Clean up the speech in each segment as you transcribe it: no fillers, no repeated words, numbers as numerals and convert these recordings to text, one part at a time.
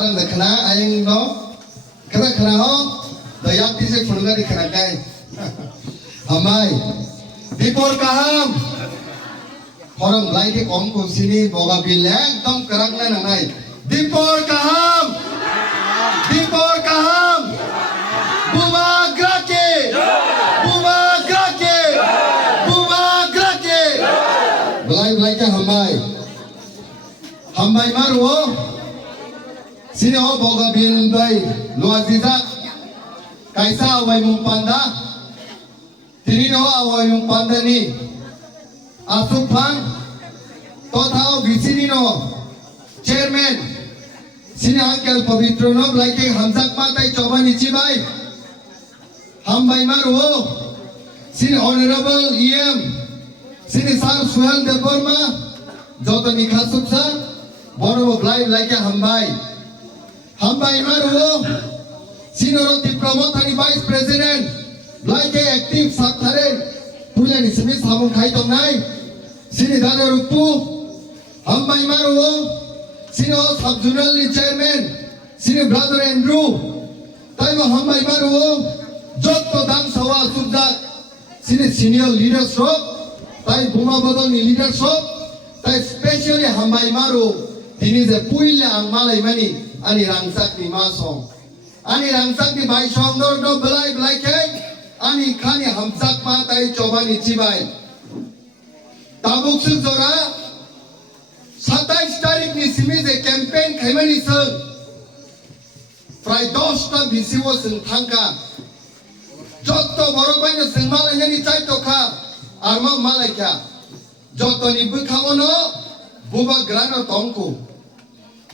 orang dah kena ayang no kena ho dah yak di se phulunga di kena kai hamai dipor kaham orang lain ke kom ko sini boga bil ekdom kerang na nanai dipor kaham buba grake belai ke hambai maru sini ho boga bil dai luaziza kaisa awai mung panda tini no awai mung panda ni asupang tothao visini no chairman sini angkel pavitro no belai ke hamzak matai coban ichi bai hambai maru sini honorable em sini sar suhel deborma joto ni khasuksa boro belai ke hambai maru sini roti promothani vice president belai ke active sakthare pulani simi samung khai tongnai sini dana rupu hambai maru sini sub zonal ni chairman sini brother Andrew taiba hambai maru joto dang sawa subjak sini senior leadership tai buma bodol ni leadership tai especially hambai maru ini je puile ang malai mani ani rangsak ni masong ani rangsak ni bai song dor do belai ke ani khani hamsak ma tai chobani chibai tabuk su jora 27 तारिख ni simi je campaign khaimani sung prai 10 ta bisiwo sung thangka jotto borok bai no sung malai ni chai to kha arma malai kha jotto ni bukhaono buba grano tongku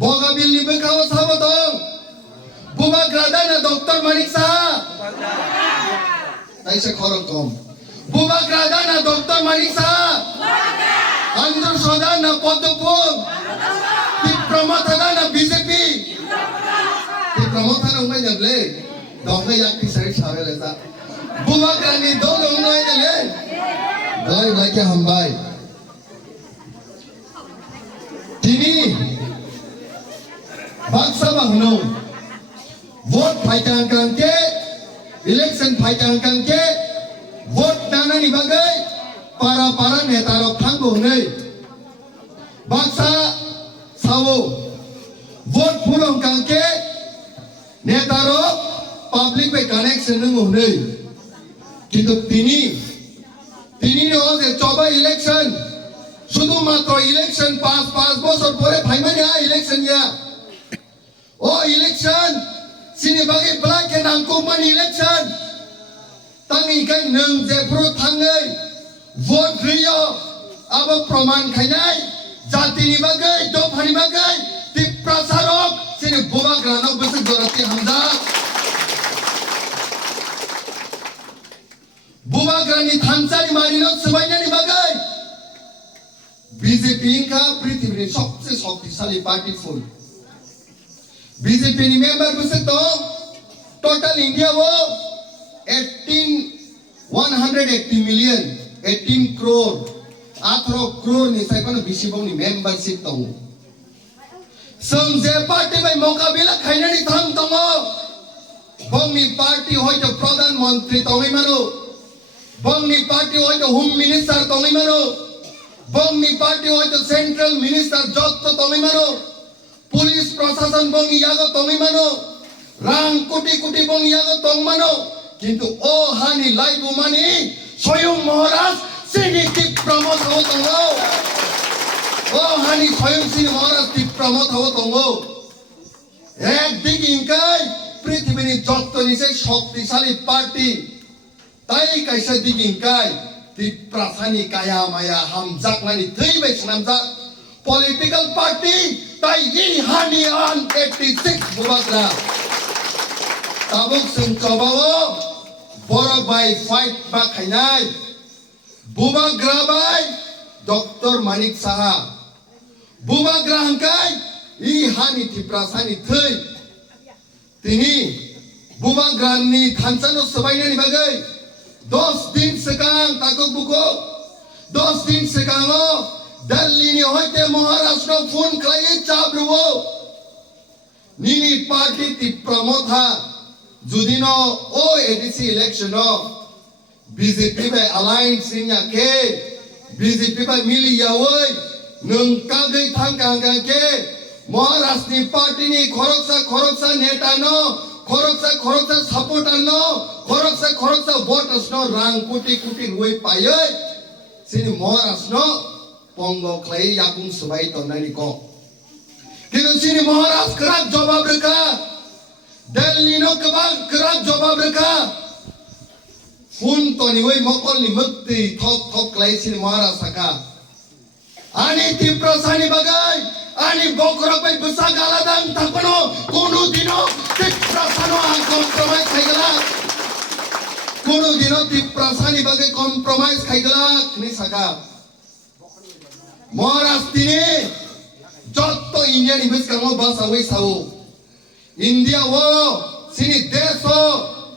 boga bil ni bukhao sabotong buba gradana Dr. Manik Saha taisa khorong kom buba gradana Dr. Manik Saha Andor Sodana Podopur di promothana BJP di promothana umai jamle dongga yakti sari sare lesa buba grani dong umai jamle belai ke hambai tini baksa bahno vote phaitang kangke election phaitang kangke vote nana ni bagai para neta rok thangbo nei baksa sawo vote phulong kangke neta rok public pe connection nung nei kintu tini no je choba election শুধু মাত্র election 5 বছর পরে ফাইমানি election ইয়া ও election সিনি বাগে black and আঙ্কুমানি election তাঙ্গি গাই নং যে pro থাঙ্গै vote Rio আব প্রমাণ খাইনাই জাতিনি বাগে দফানি বাগে তি প্রচারক সিনি বুবা গ্রানক বসে জরাতি হামজা बुबा ग्रानी थानसारी मारिनो सबाइनानी बागै बीजेपी का पृथ्वी सबसे शक्तिशाली पार्टी फुल बीजेपी नि मेंबर बुसे तो टोटल इंडिया वो 180 मिलियन 18 करोड़ 18 करोड़ नि साइपन बिसिबों नि मेंबरशिप तो संजे पार्टी में मुकाबला खाइनानी थाम तंगो बंगनी पार्टी होय तो प्रधानमंत्री तंगै मानो बंगनी पार्टी होय तो होम मिनिस्टर तंगै मानो बंगनी पार्टी होय तो सेंट्रल मिनिस्टर जत्तो तंगै मानो पुलिस प्रशासन बंगी यागो तंगै मानो रां कोटी कोटी बंगी यागो तंग मानो किंतु ओ हानि लाइबु मानी स्वयं महाराज सिनी ती प्रमोद हो तंगो ओ हानि स्वयं सिनी महाराज ती प्रमोद हो तंगो एक दिग इनकाय पृथ्वी नि जत्तो निसे शक्तिशाली पार्टी ताई कैसा दिग इनकाय ती प्रासानी काया माया हमजाक नानी थै बै सनामजा पॉलिटिकल पार्टी ताई इ हानि आन 86 बुबाग्रा ताबुक जों चबावो बर' बाय फाइट बा खायनाय बुबाग्रा बाय डॉक्टर मानिक साहा बुबाग्रा हंकाय इ हानि ती प्रासानी थै तिनी बुबाग्रानि थानसानो सबायनानि बागै 10 दिन सिगां ताको बुको 10 दिन सिगाङो दिल्ली नि होयते महाराष्ट्र फोन खालायो चाब्रुवो नि party ti promotha judino o ADC election no BJP by alliance singya ke BJP by mili yawoi nung kagai thang kanga ke Maharashtra party ni khoroksa neta no khoroksa supporter no khoroksa voters no rang kuti ruai payai sini Maharashtra no pongo khlai yakung subai tonani ko কিন্তু sini Maharashtra kerak jawab reka Delhi no kerak jawab reka phun toni wei mokol ni mukti thok khlai sini Maharashtra ka ani tiprasani bagai ani bokrok bai busa galadang takono kono dino tiprasano ang compromise khaigala kono dino tiprasani bagai compromise khaigala ni saka Maharashtra ni jotto India ni bes kamo basa wei sao India wo sini deso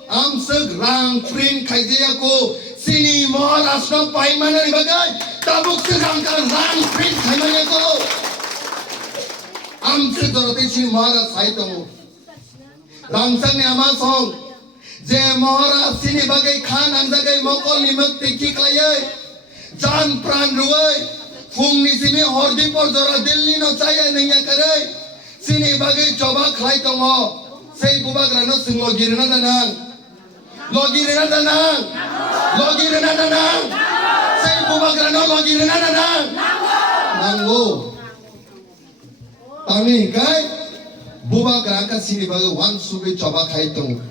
amsag rang print khaijaya ko sini Maharashtra paimana ni bagai tabuk rang print khaimanya ko amsag dorate sini Maharashtra saitamo rangsang ni ama song je Maharashtra sini bagai khan angjagai mokol ni mukti kiklai jan pran ruai Fung ni sini hordi por jora Delhi no chaya nengya kare sini bagai coba khlai tongo sei bubak rano sing logirna danang sei bubak rano logirna danang nanggo tani kai bubak raka sini bagai wan sube coba khlai tongo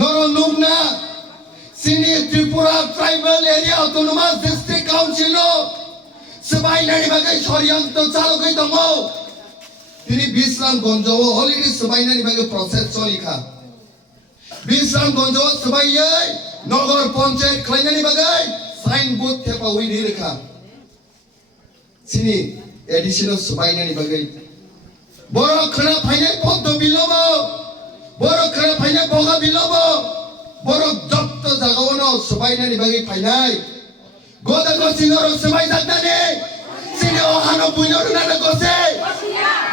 noro nugna sini Tripura tribal area autonomous district council no sebaik nani bagai syariah to calokai tongo tini Bisram Gonjo already sebaik nani bagai proses solika Bisram Gonjo sebaik Nogor Panchayat khlai nani bagai sign board thepa wi dirka sini additional sebaik nani bagai boro khana phainai poddo bilobo boro khana phainai boga bilobo boro jotto jagaono sebaik nani bagai phainai Goda kosi noro sebai zakdane sini ohano punya nana kose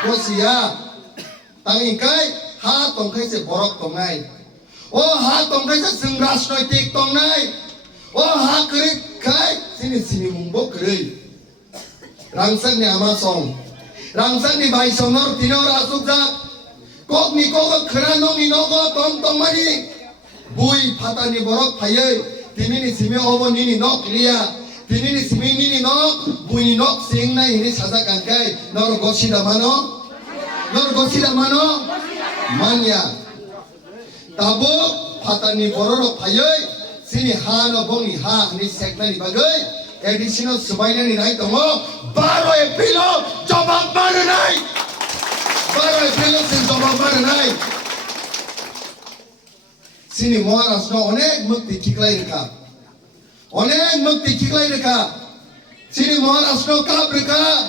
kosia tangi kai ha tongkai se borok tongai o ha tongkai se sengras noitik tongai o ha kerik kai sini mumbo kerei rangsang ni ama song rangsang ni bai sonor tinor asukjak kok ni kok kranong ni nogo tong mani bui phatani borok phayai tini ni simi obo ni nok ria tini ni simi ni nok bui ni nok sing na ini saja kangkai nor gosida mano manya tabuk phatani borok phayai sini ha no bongi ha ni sekna ni bagai additional sebaiknya ni nai tongo 12 April jawab mana nai 12 April sin jawab mana nai sini Maharashtra onek mukti kiklai reka sini Maharashtra kap reka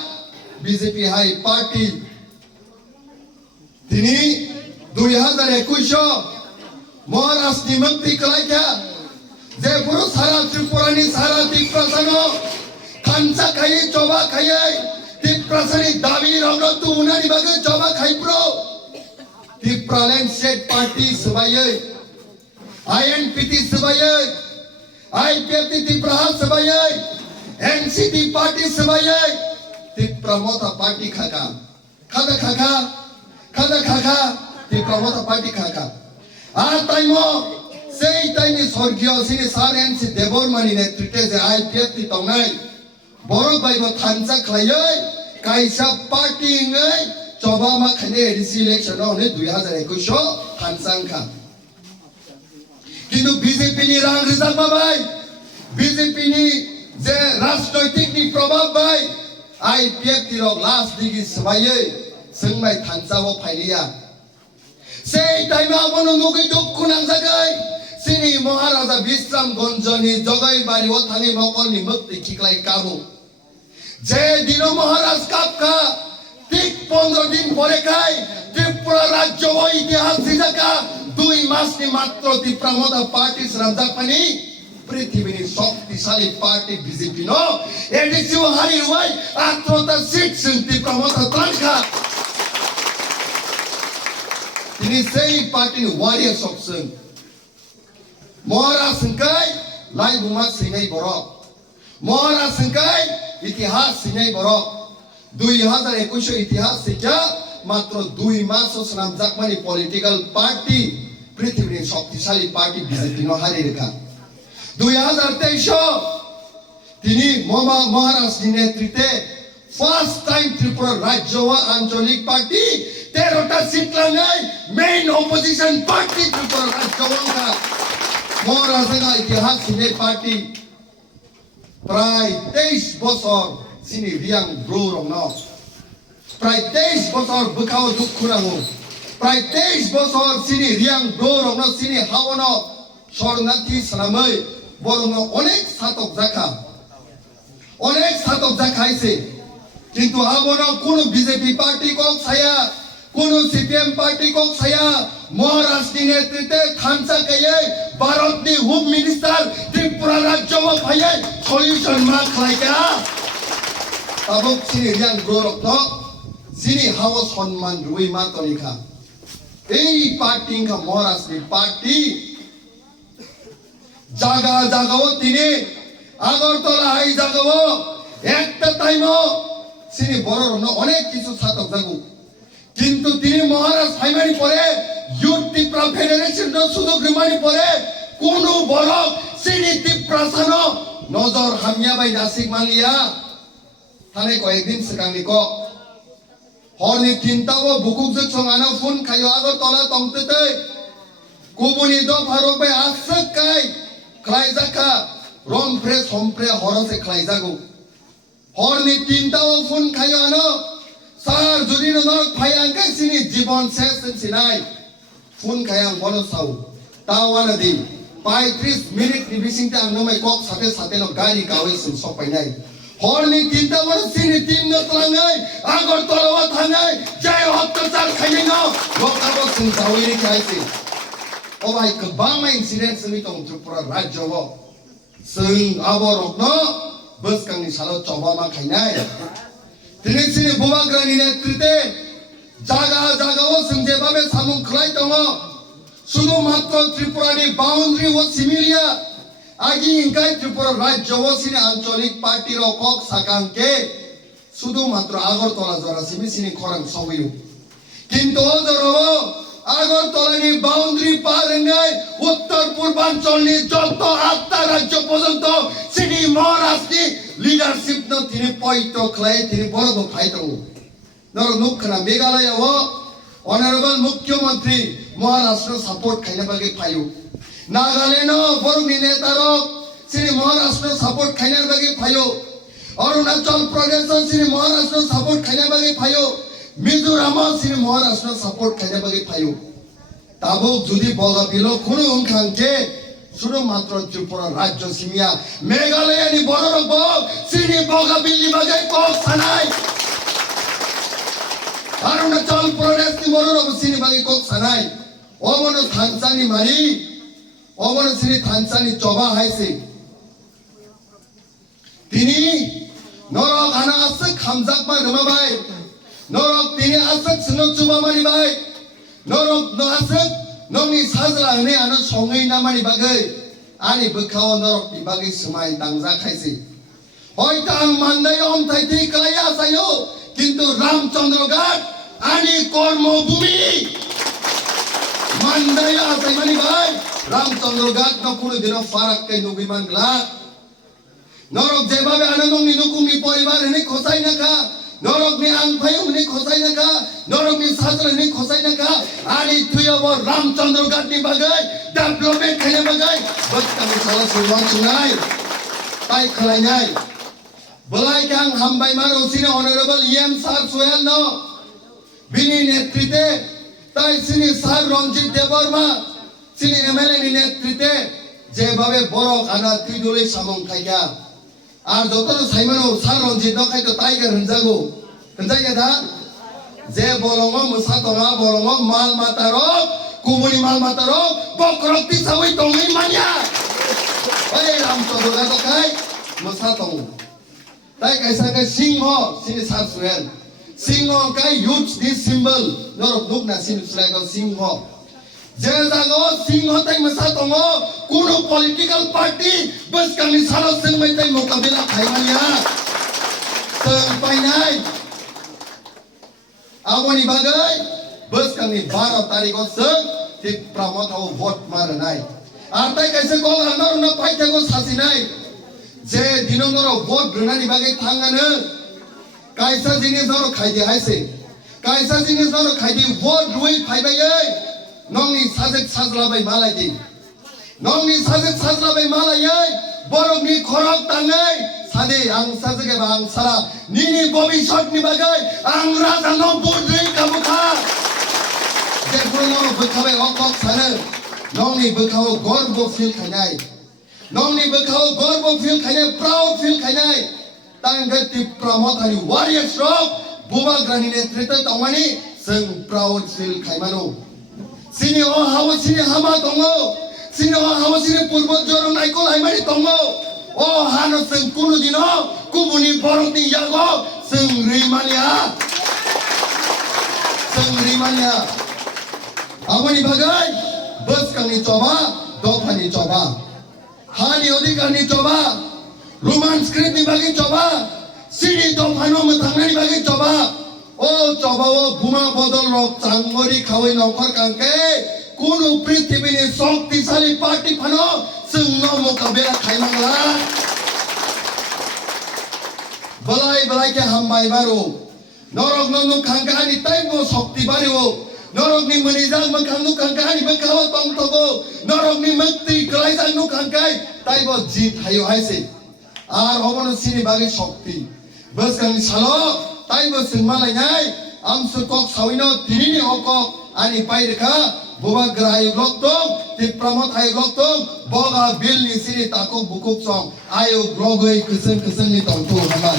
BJP hai party tini 2021 Maharashtra ni mukti kiklai kya je puro sara Tripurani sara Tiprasano khansa khai choba khai Tiprasani dabi ramro tu unani bagai choba khai pro Tipraland state party sebayai INPT sebayai IPFT Tipraha sebayai NCT party sebayai Tipramota party khaka Tipramota party khaka taimo sei taimi sorgyo sini sarensi debormani netrite je IPFT tongnai borok baibo thansa khlaioi kaisa party ngai chobama khane ADC election ne 2021 thansangkha কিন্তু BJP ni rang rizal babai BJP ni je rajnoitik ni prabhav bai IPFT rok last digi sbai sengmai thansao phailia sei taima abono nugai dukku nangjagai sini Maharaja Bisram Gonjoni jogai bari o thangi mokol ni mukti kiklai kamu je dino Maharaj kapka tik 15 din pore kai Tripura rajyo o itihas dijaka 2 মাস ni matro Tipramoda party ramjak pani পৃথিবীর শক্তিশালী party BJP no ADC হারি হই 18টা seat সিং Tipramoda ত্রানখা tini sei party ni warrior sopsung mohara sengkai lai bumat singai borok mohara sengkai itihas singai borok 2021 itihas sikya matro 2 maso senamjak mani political party পৃথিবীর শক্তিশালী party BJP হারিয়ে রেখা 2023 তিনি মহারাষ্ট্র নেতৃত্বে ফার্স্ট টাইম ত্রিপুরা রাজ্য ও আঞ্চলিক party 13টা seat লাগায় main opposition party Tripura রাজ্য মহারাষ্ট্র ইতিহাস সিনে পার্টি প্রায় 23 বছর সিনি রিয়াং ব্রু রং প্রায় 23 বছর বুকাও দুঃখ রাঙো প্রায় 23 বছর সিনি রিয়াং ব্রো রং সিনি হাওন শরণার্থী সানাमै বরং অনেক সাতক জাখাইছে কিন্তু হাবন কোন বিজেপি পার্টি কক ছায়া কোন সিপিএম পার্টি কক ছায়া মহারাষ্ট্র নেতৃত্বে খানসা গয়ে ভারতনি হোম মিনিস্টার ত্রিপুরা রাজ্যমা ভাইয়ে সলিউশন মা খাইকা তাবক সিনি রিয়াং ব্রো রক্ত সিনি হাও সম্মান রুই মা তনিখা এই পার্টি কা মহারাষ্ট্র পার্টি জায়গা জায়গাও তিনি আগরতলা হাই জায়গাও একটা টাইমও সিনি বড় অনেক কিছু ছাতক জাগু কিন্তু তিনি মহারাষ্ট্র হাইমানি পরে ইউথ ত্রিপুরা ফেডারেশন সুযোগ রিমানি পরে কোন বড় সিনি ত্রিপুরাসান নজর হামিয়া বাই নাসিক মানলিয়া থানে কয়েকদিন সিগাंनि ক হরনি তিনটাও বুকুকজক সঙ্গানা ফোন খাইও আগরতলা তংতেতে কুবুনি দ ভারবে আসকাই খাইজাকা রমপ্রে সমপ্রে হরসে খাইজাগো হরনি তিনটাও ফোন খাইও আনো সার যদি নক ফায়াঙ্কা সিনি জীবন শেষ সিনাই ফোন খায়াং বনো সাউ তাওয়ানা দি 35 মিনিট নিবিসিংটা আংনমাই কক সাথে সাথে ন গাড়ি গাওয়ে সিন সপাইনাই হরনি তিনটা বড় সিনি তিন নতলাঙ্গাই আগরতলা থাঙ্গাই জয় অত্যাচার খাইনি ন লকাবো সিন জাওইনি খাইছি ও ভাই কবামা ইনসিডেন্ট সমি তং ত্রিপুরা রাজ্য ব সং আবরক ন বসকাংনি সালো চবামা খাইনাই তিনি সিনি বুবাগ্রানি নেতৃত্বে জায়গা জায়গাও যেভাবে সামুং খলাই দङ শুধুমাত্র ত্রিপুরানি বাউন্ডারি ও সিমিলিয়া আগে ইনকাই ত্রিপুরা রাজ্য ও সিনি আঞ্চলিক পার্টির কক সাকাংকে শুধুমাত্র আগরতলা জরা সিমি খরাং সবইও কিন্তু অজরও আগরতলানি বাউন্ডারি পার নাই উত্তর পূর্বাঞ্চলনি যত 8টা রাজ্য পর্যন্ত সিনি মহারাষ্ট্র লিডারশিপ ন তিনি পয়তো খলাই তিনি বড় ফাই দङ নর নুখনা মেঘালয় ও অনারেবল মুখ্যমন্ত্রী মহারাষ্ট্র সাপোর্ট খাইনা বাগে ফাইও নাগাল্যান্ড বরুনি নেতারক সিনি মহারাষ্ট্র সাপোর্ট খাইনার বাগে ফাইও অরুণাচল প্রদেশ সিনি মহারাষ্ট্র সাপোর্ট খাইনা বাগে ফাইও মিজোরাম সিনি মহারাষ্ট্র সাপোর্ট খাইনা বাগে ফাইও তাবক যদি বগা বিলো কোনো অংখাংকে শুধুমাত্র ত্রিপুরা রাজ্য সিমিয়া মেঘালয়ানি বড় রব সিনি বগা বিল্লি বাগে কক সানাই অরুণাচল প্রদেশ নি বড় রব সিনি বাগে কক সানাই অবন থানসানি মারি অবন সিনি থানসানি চবা হাইছে তিনি নরক আনা আসক খামজাক মা রমাবাই নরক তিনি আসক সুনো চুবা মারি বাই নরক ন আসক নংনি সাজলা হনে আনো সঙ্গই নামানি বাগै আনি বখাও নরক নি বাগै সমাই দাংজা খাইছে হয়তো আং মান্দাই অমথাইতি কলাইয়া সাইও কিন্তু রামচন্দ্রঘাট আনি কর্মভূমি মান্দাই আসাই মানি ভাই রামচন্দ্রঘাট ন কোনদিন ফারাক কে নবিমান গ্লা নরক যেভাবে আনন্দনি নুকুংনি পরিবার হেনে খসাই নাকা নরকনি আংফাই উনি খসাই নাকা নরকনি সাজরানি খসাই নাকা আনি থুয়ব রামচন্দ্রঘাটনি বাগै ডেভেলপমেন্ট খাইনা বাগै বস্তানি সালা সুরবাং সুনাই তাই খালাইনাই বলাই কাং হামবাই মারো সিনে অনারেবল ইএম স্যার সোহেল ন বিনি নেতৃত্বে তাই সিনি স্যার রঞ্জিত দেববর্মা সিনি এমএলএ নি নেতৃত্বে যেভাবে বড় আনা ত্রিদলে সামং খাইয়া আর যত সাইমানো স্যার রঞ্জিত ন খাইতো টাইগার হনজাগো হনজাইয়া দা যে বলং মুসা দঙা বলং মাল মাতারো কুমুনি মাল মাতারো বকরক্তি সাবই দঙই মানিয়া ওই রামচন্দ্র তো খাই মুসা দঙ তাই কাইসা কে সিংহ সিনি sir Sohel Singo kai youth this symbol norok nuk na sin flag singo jejago singo tai masa tongo kuno political party bus kami salo sing mai tai mukabila khaimania teng painai awani bagai bus kami 12 tarikh seng tik pramot au vote maranai artai kaise ko anor na paite ko sasinai je dinonoro vote brunani bagai thangana kaisa jinis noro khaidi haise kaisa jinis noro khaidi vote rui phaibai nongni sajek sajla bai malai di nongni sajek sajla bai malai borok ni khorok tangai sade ang sajek bang sara nini bobi shot ni bagai ang raja no bodrei kamukha je kuno bukhabe okok sane nongni bukhao gorbo feel khainai nongni bukhao gorbo feel khainai proud feel khainai Tanggati pramotani warriors rock buba grani netrita tongani seng proud feel kaimano sini o hawa sini hama tongo sini o hawa sini purbo jorong naiko laimani tongo o hano seng kuno dino kubuni borong ni yago seng rimania awani bagai bus kani coba dopani coba hani odikar ni coba Roman script ni bagi coba, sini dopano metangani bagi coba. Oh coba wo buma bodol rok canggori kawai nongkar kangke, kuno prithibi ni sakti sali party pano, sengno mukabela kaimangla. Balai ke hambai baru, norok nonu kangkani taibo sakti baru. Norok ni menizang mengkangnu kangkani bekawa tong togo, norok ni mekti kelaisang nu kangkai, taibo jit hayo haise. আর অবন সিনি বাগে শক্তি বস কানি সালো তাই বস মালাই নাই AMSU cock সাউইনো তিনিনি অকক আনি পাইরেখা বুবা গ্রাই গ্লকতো তি প্রমত high গ্লকতো বগা বিল নি সিনি তাকো বুকুক সং আয়ো গ্রগৈ কসং কসং নি তংতো হামান